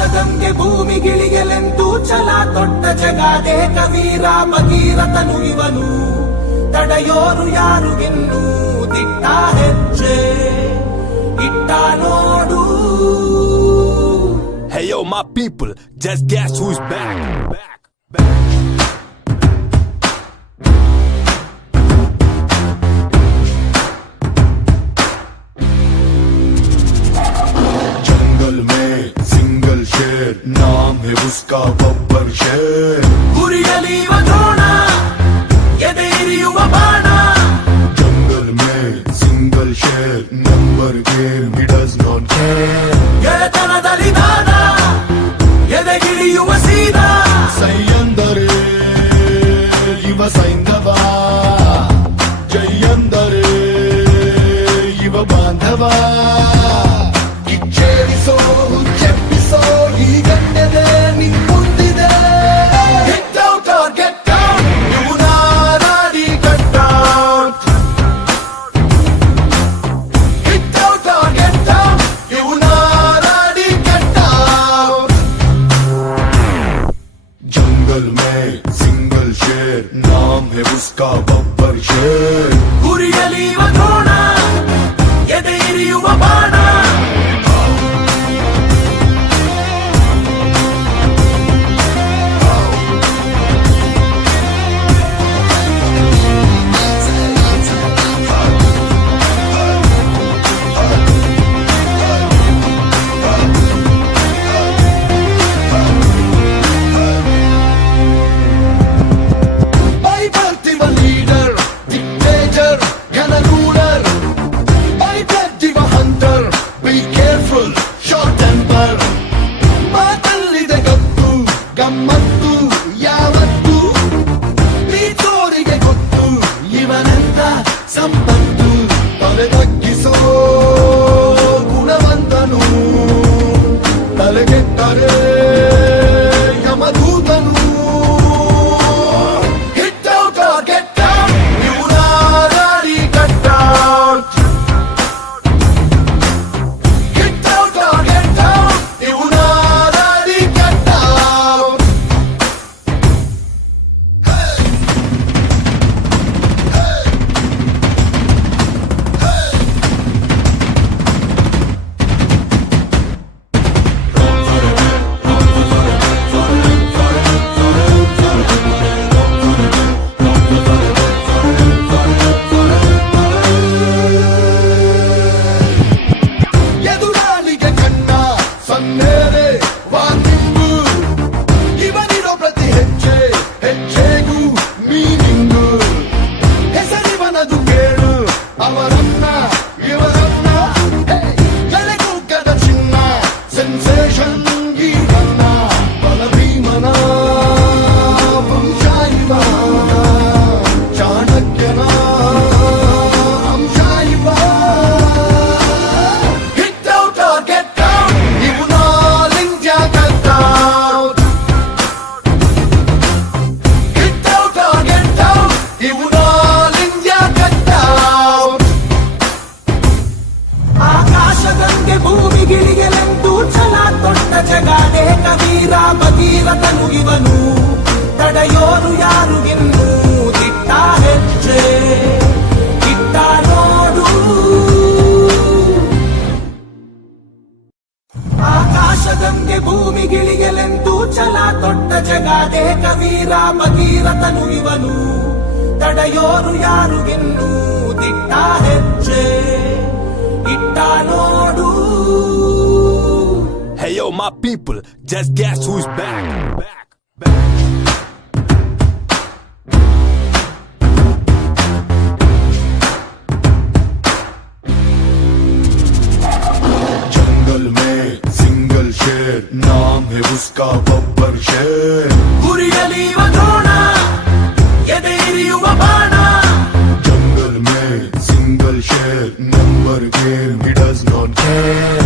ಆಕಾಶದಂಗೆ ಭೂಮಿಗಿಳಿಯಲೆಂದು ಛಲ ತೊಟ್ಟ ಜಗಾದೆ ಕವೀರ ಭಗೀರಥನು ಇವನು. ತಡೆಯೋರು ಯಾರು ಇನ್ನು ದಿಟ್ಟ ಹೆಜ್ಜೆ ಇಟ್ಟ ನೋಡು. Hey yo my people, just guess who's back. जंगल में सिंगल शेर, नाम है उसका बब्बर शेर. ಗುರಿಯಲಿಯುವ ದ್ರೋಣ ಎದೆಯಿರಿಯುವ ಬಾಣ. जंगल में सिंगल शेर, number game he does not care. ಗೆಳೆತನದಲ್ಲಿ ದಾನ ಎದೆಗಿಳಿಯುವ ಸೀದಾ. ಸೈಯಂದರೆ ಇವ ಸೈಂಧವ, ಜೈಯಂದರೆ ಇವ ಬಾಂಧವ. ಕಿಚ್ಚೇರಿಸೋ ಚೆಪ್ಪಿಸೋ ಈ ಗಂಡದೆ ನಿನ್ ಮುಂದಿದೆ. Hit out or get down, ಇವು ನಾರಾಡಿ cut down. Hit out or get down, ಇವು ನಾರಾಡಿ cut down. जंगल में सिंगल शेर, नाम है उसका बब्बर शेर. ಗುರಿಯಲಿಯುವ ದ್ರೋಣ ಎದೆಯಿರಿಯುವ ಬಾಣ. I ಬರ್ತಿವ ಲೀಡರ್, ಡಿಕ್ಟೇಟರ್, ಘನ ರೂಲರ್. I ಬರ್ತಿವ hunter, be careful, short temper. ಮಾತಲ್ಲಿದೆ ಗತ್ತು ಗಮ್ಮತ್ತು ಯಾವತ್ತು, ಪ್ರೀತೋರಿಗೆ ಗೊತ್ತು ಇವನೆಂತ ಸಂಪತ್ತು. ತಲೆ ತಗ್ಗಿಸೋ ಗುಣವಂತನು, ತಲೆಗೆಟ್ಟರೆ ಯಮದೂತನು. Hit out or get down, ಇವು ನಾರಾಡಿ cut down. Hit out or get down, ಇವು ನಾರಾಡಿ cut down. ಎದುರಾಳಿಗೆ ಕಣ್ಣ ಸನ್ನೇರೆ ವಾಂದಿಂಬು. ಇವನಿರೋ ಪ್ರತಿ ಹೆಜ್ಜೆ ಹೆಜ್ಜೆಗೂ ಮೀನಿಂಗು. ಹೆಸರಿವನದು ಕೇಳು ಅವರನ್ನ ಇವರನ್ನ. ಎಲೆಗೂಗದ ಚಿನ್ನ ಸೆನ್ಸೇಷನ್ ಈವನ್ನ. ಬಲಭೀಮನ ವಂಶ ಇವ, ಚಾಣಕ್ಯನ ಅಂಶ ಇವ. Hit out or get down, ಇವು ನಾಲ್ India cut down. Hit out or get down, ಇವು ನಾಲ್ ಇಂಡಿಯಾ cut down. ಆಕಾಶದಂಗೆ ಭೂಮಿಗಿಳಿಯಲೆಂದು ಛಲ ತೊಟ್ಟ ಜಗಾದೆ ಕವೀರ ಭಗೀರಥನು ಇವನು. ತಡೆಯೋರು ಯಾರು ಇನ್ನು ದಿಟ್ಟ ಹೆಜ್ಜೆ ಇಟ್ಟ ನೋಡು. ಆಕಾಶದಂಗೆ ಭೂಮಿಗಿಳಿಯಲೆಂದು ಛಲ ತೊಟ್ಟ ಜಗಾದೆ ಕವೀರ ಭಗೀರಥನು ಇವನು. ತಡೆಯೋರು ಯಾರು ಇನ್ನು ದಿಟ್ಟ ಹೆಜ್ಜೆ ಇಟ್ಟ ನೋಡು. Hey yo my people, just guess who's back. जंगल में सिंगल शेर, नाम है उसका बब्बर शेर. ಗುರಿಯಲಿಯುವ ದ್ರೋಣ ಎದೆಯಿರಿಯುವ ಬಾಣ. जंगल में सिंगल शेर, number game he does not care.